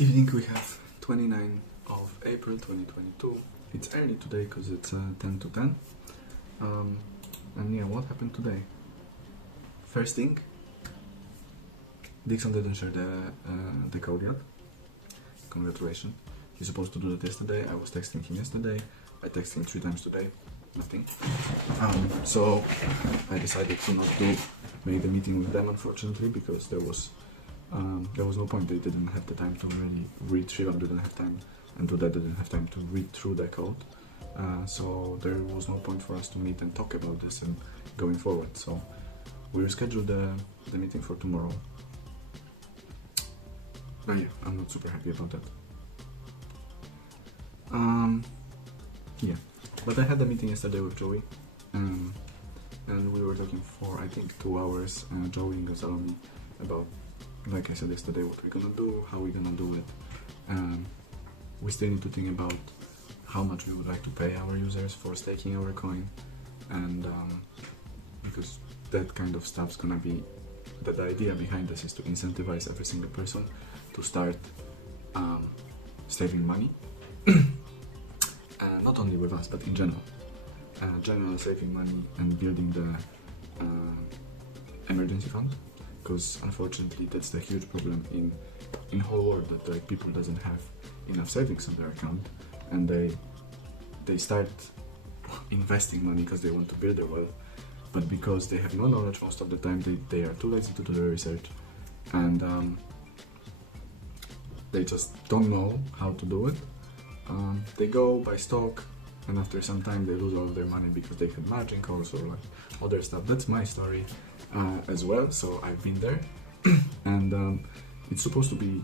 Evening, we have 29th of April 2022. It's early today because it's 10 to 10. And yeah, what happened today? First thing, Dickson didn't share the code yet. Congratulations. He's supposed to do that yesterday. I was texting him yesterday. I texted him 3 times today. Nothing. So I decided to not make the meeting with them, unfortunately, because there was no point. They didn't have the time to really read. Shivam didn't have time, and Duda didn't have time to read through the code. So there was no point for us to meet and talk about this and going forward. So we rescheduled the meeting for tomorrow. But yeah, I'm not super happy about that. Yeah, but I had a meeting yesterday with Joey, and we were talking for I think 2 hours. Joey and Gonzalo me about, like I said yesterday, what we're gonna do, how we're gonna do it. We still need to think about how much we would like to pay our users for staking our coin, and because that kind of stuff's gonna be, the idea behind this is to incentivize every single person to start saving money. Not only with us, but in general. General saving money and building the emergency fund, because unfortunately that's the huge problem in whole world, that like people doesn't have enough savings on their account, and they start investing money because they want to build their wealth, but because they have no knowledge most of the time, they are too lazy to do the research, and they just don't know how to do it. They go buy stock, and after some time they lose all of their money because they had margin calls or like other stuff. That's my story as well, so I've been there. And it's supposed to be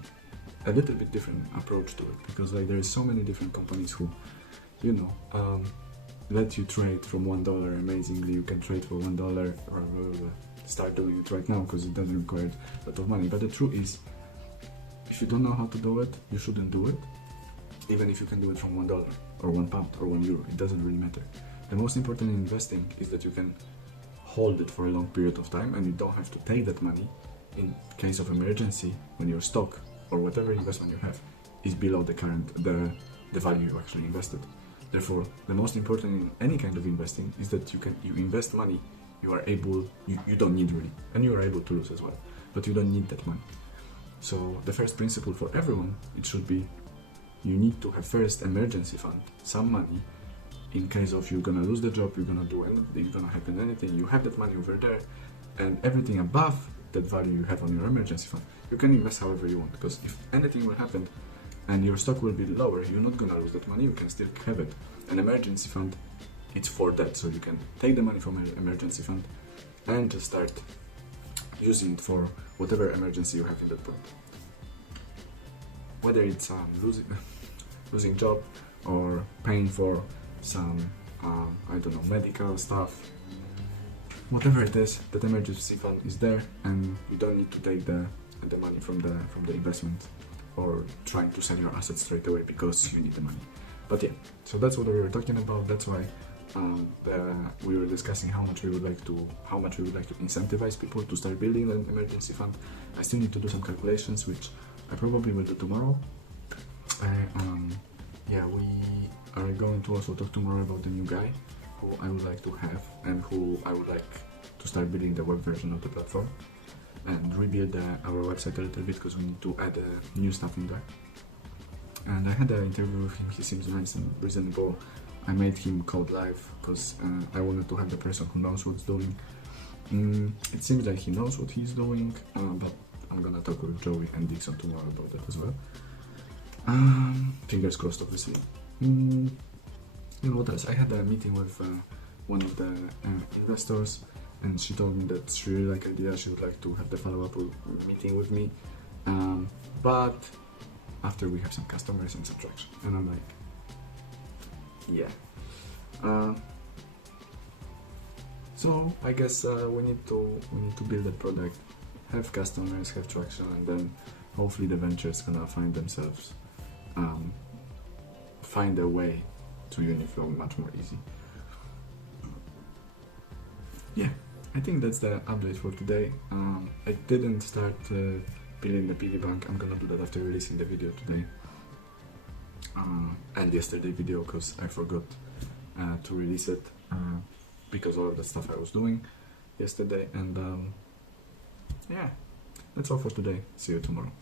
a little bit different approach to it, because like there is so many different companies who, you know, let you trade from $1. Amazingly, you can trade for $1 or start doing it right now because it doesn't require a lot of money. But the truth is, if you don't know how to do it, you shouldn't do it. Even if you can do it from $1 or £1 or €1, it doesn't really matter. The most important in investing is that you can hold it for a long period of time, and you don't have to take that money in case of emergency when your stock or whatever investment you have is below the value you actually invested. Therefore, the most important in any kind of investing is that you invest money you don't need really, and you are able to lose as well, but you don't need that money. So the first principle for everyone, it should be, you need to have first emergency fund, some money, in case of you're gonna lose the job, you're gonna do anything, you're gonna happen anything, you have that money over there, and everything above that value you have on your emergency fund, you can invest however you want, because if anything will happen and your stock will be lower, you're not gonna lose that money, you can still have it. An emergency fund, it's for that, so you can take the money from an emergency fund and just start using it for whatever emergency you have in that point. Whether it's losing job or paying for some I don't know, medical stuff, whatever it is, that emergency fund is there, and you don't need to take the money from the investment or trying to sell your assets straight away because you need the money. But yeah, so that's what we were talking about. That's why we were discussing how much we would like to incentivize people to start building an emergency fund. I still need to do some calculations, which I probably will do tomorrow. Yeah, we are going to also talk tomorrow about the new guy who I would like to have, and who I would like to start building the web version of the platform and rebuild our website a little bit, because we need to add new stuff in there. And I had an interview with him. He seems nice and reasonable. I made him code live because I wanted to have the person who knows what's doing. It seems like he knows what he's doing, but I'm gonna talk with Joey and Dickson tomorrow about that as well. Fingers crossed, obviously. And what else? I had a meeting with one of the investors, and she told me that she really liked the idea. She would like to have the follow-up meeting with me, but after we have some customers and some traction. And I'm like, yeah. So I guess we need to build a product, have customers, have traction, and then hopefully the venture is gonna find themselves, find a way to Uniflow much more easy. Yeah, I think that's the update for today. I didn't start building the piggy bank. I'm gonna do that after releasing the video today and yesterday video, because I forgot to release it because all of the stuff I was doing yesterday. And yeah, that's all for today. See you tomorrow.